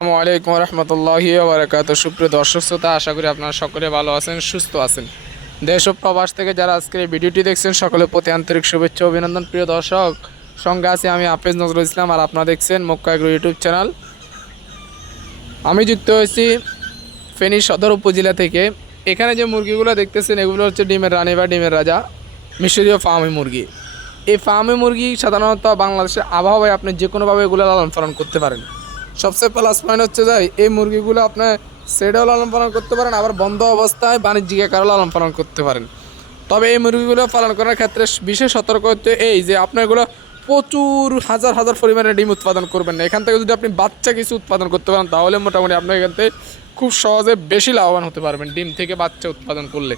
আসসালামু আলাইকুম রহমতুল্লাহি বারাকাত সুপ্রিয় দর্শক শ্রোতা, আশা করি আপনারা সকলে ভালো আছেন, সুস্থ আছেন। দেশ ও প্রবাস থেকে যারা আজকের এই ভিডিওটি দেখছেন সকলের প্রতি আন্তরিক শুভেচ্ছা অভিনন্দন। প্রিয় দর্শক, সঙ্গে আছি আমি আফেজ নজরুল ইসলাম আর আপনারা দেখছেন মক্কা এগ্রো ইউটিউব চ্যানেল। আমি যুক্ত হয়েছি ফেনী সদর উপজেলা থেকে। এখানে যে মুরগিগুলো দেখতেছেন, এগুলো হচ্ছে ডিমের রানী বা ডিমের রাজা, মিশরীয় ফার্মি মুরগি। এই ফার্মি মুরগি সাধারণত বাংলাদেশের আবহাওয়ায় আপনি যে কোনোভাবে এগুলো লালন পালন করতে পারেন। সবচেয়ে প্লাস পয়েন্ট হচ্ছে যাই এই মুরগিগুলো আপনার সেটাও লালন পালন করতে পারেন, আবার বন্ধ অবস্থায় বাণিজ্যিক আকারেও লালন পালন করতে পারেন। তবে এই মুরগিগুলো পালন করার ক্ষেত্রে বিশেষ সতর্ক হতে এই যে আপনার এগুলো প্রচুর হাজার হাজার পরিমাণে ডিম উৎপাদন করবেন এখান থেকে যদি আপনি বাচ্চা কিছু উৎপাদন করতে পারেন, তাহলে মোটামুটি আপনি এখান থেকে খুব সহজে বেশি লাভবান হতে পারবেন ডিম থেকে বাচ্চা উৎপাদন করলে।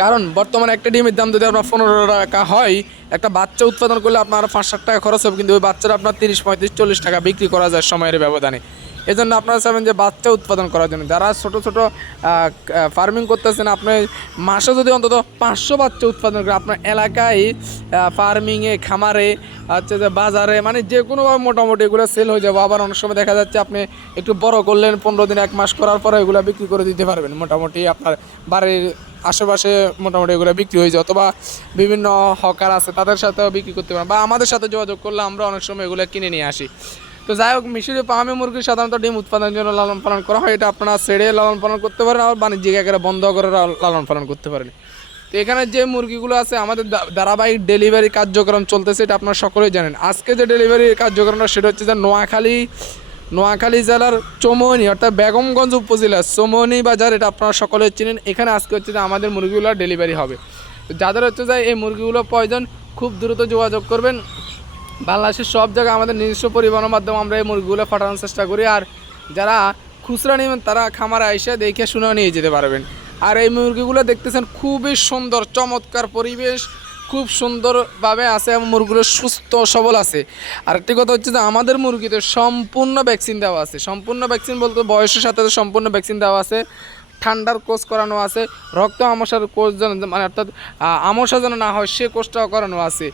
কারণ বর্তমানে একটা ডিমের দাম যদি আপনার পনেরো টাকা হয়, একটা বাচ্চা উৎপাদন করলে আপনার পাঁচ ষাট টাকা খরচ হবে, কিন্তু ওই বাচ্চাটা আপনার তিরিশ, পঁয়ত্রিশ, চল্লিশ টাকা বিক্রি করা যায় সময়ের ব্যবধানে। এই জন্য আপনারা চাবেন যে বাচ্চা উৎপাদন করার জন্য। যারা ছোটো ছোটো ফার্মিং করতেছেন, আপনি মাসে যদি অন্তত পাঁচশো বাচ্চা উৎপাদন করে আপনার এলাকায় ফার্মিংয়ে খামারে, হচ্ছে যে বাজারে মানে যে কোনোভাবে মোটামুটি এগুলো সেল হয়ে যাবে। আবার অনেক সময় দেখা যাচ্ছে আপনি একটু বড় করলেন, পনেরো দিন, এক মাস করার পরে এগুলো বিক্রি করে দিতে পারবেন। মোটামুটি আপনার বাড়ির আশেপাশে মোটামুটি এগুলো বিক্রি হয়ে যায়, অথবা বিভিন্ন হকার আছে, তাদের সাথেও বিক্রি করতে পারেন। বা আমাদের সাথে যোগাযোগ করলে আমরা অনেক সময় এগুলো কিনে নিয়ে আসি। তো যাই হোক, মিশরি পাহামি মুরগি সাধারণত ডিম উৎপাদনের জন্য লালন পালন করা হয়। এটা আপনারা ছেড়ে লালন পালন করতে পারেন, আবার বাণিজ্যিক আকারে বন্ধ করে লালন পালন করতে পারেন। তো এখানে যে মুরগিগুলো আছে, আমাদের ধারাবাহিক ডেলিভারি কার্যক্রম চলতেছে, এটা আপনারা সকলেই জানেন। আজকে যে ডেলিভারি কার্যক্রমটা, সেটা হচ্ছে যে নোয়াখালী নোয়াখালী জেলার চৌমনি অর্থাৎ বেগমগঞ্জ উপজেলার চৌমনি বাজার, এটা আপনারা সকলে চিনেন। এখানে আজকে হচ্ছে যে আমাদের মুরগিগুলো ডেলিভারি হবে। যাদের হচ্ছে যে এই মুরগিগুলো প্রয়োজন খুব দ্রুত যোগাযোগ করবেন। বাংলাদেশের সব জায়গায় আমাদের নিজস্ব পরিবহনের মাধ্যমে আমরা এই মুরগিগুলো পাঠানোর চেষ্টা করি। আর যারা খুচরা নেবেন, তারা খামারে এসে দেখে শুনেও নিয়ে যেতে পারবেন। আর এই মুরগিগুলো দেখতেছেন খুবই সুন্দর, চমৎকার পরিবেশ। খুব সুন্দরভাবে আছে এবং মুরগিগুলো সুস্থ সবল আছে। আর একটি কথা হচ্ছে যে আমাদের মুরগিতে সম্পূর্ণ ভ্যাকসিন দেওয়া আছে। সম্পূর্ণ ভ্যাকসিন বলতে বয়সের সাথে সম্পূর্ণ ভ্যাকসিন দেওয়া আছে। ঠান্ডার কোর্স করানো আছে। রক্ত আমসার কোর্স যেন মানে অর্থাৎ আমশা যেন না হয়, সে কোর্সটাও করানো আছে।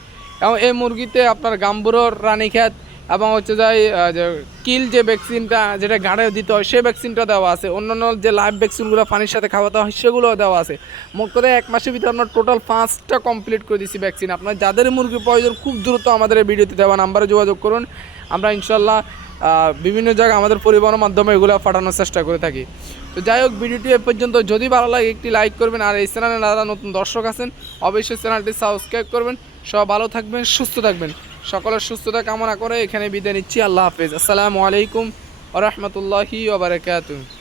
এবং এই মুরগিতে আপনার গাম্বুরোর রানীক্ষেত এবং হচ্ছে যাই যে কিল যে ভ্যাকসিনটা যেটা গাড়ে দিতে হয়, সেই ভ্যাকসিনটা দেওয়া আছে। অন্যান্য যে লাইভ ভ্যাকসিনগুলো পানির সাথে খাওয়াতে হয় সেগুলোও দেওয়া আছে। মোট করে এক মাসের ভিতরে আমরা টোটাল পাঁচটা কমপ্লিট করে দিচ্ছি ভ্যাকসিন আপনার যাদের মুরগি প্রয়োজন খুব দ্রুত আমাদের এই ভিডিওতে দেওয়া নাম্বারে যোগাযোগ করুন। আমরা ইনশাল্লাহ বিভিন্ন জায়গায় আমাদের পরিবহনের মাধ্যমে এগুলো পাঠানোর চেষ্টা করে থাকি। তো যাই হোক ভিডিওটি এ পর্যন্ত। যদি ভালো লাগে, একটি লাইক করবেন। আর এই চ্যানেলে যারা নতুন দর্শক আছেন, অবশ্যই চ্যানেলটি সাবস্ক্রাইব করবেন। সব ভালো থাকবেন, সুস্থ থাকবেন। সকলের সুস্থতা কামনা করে এখানে বিদায় নিচ্ছি। আল্লাহ হাফেজ। আসসালামু আলাইকুম রহমতুল্লাহি ওবরাকাতুহ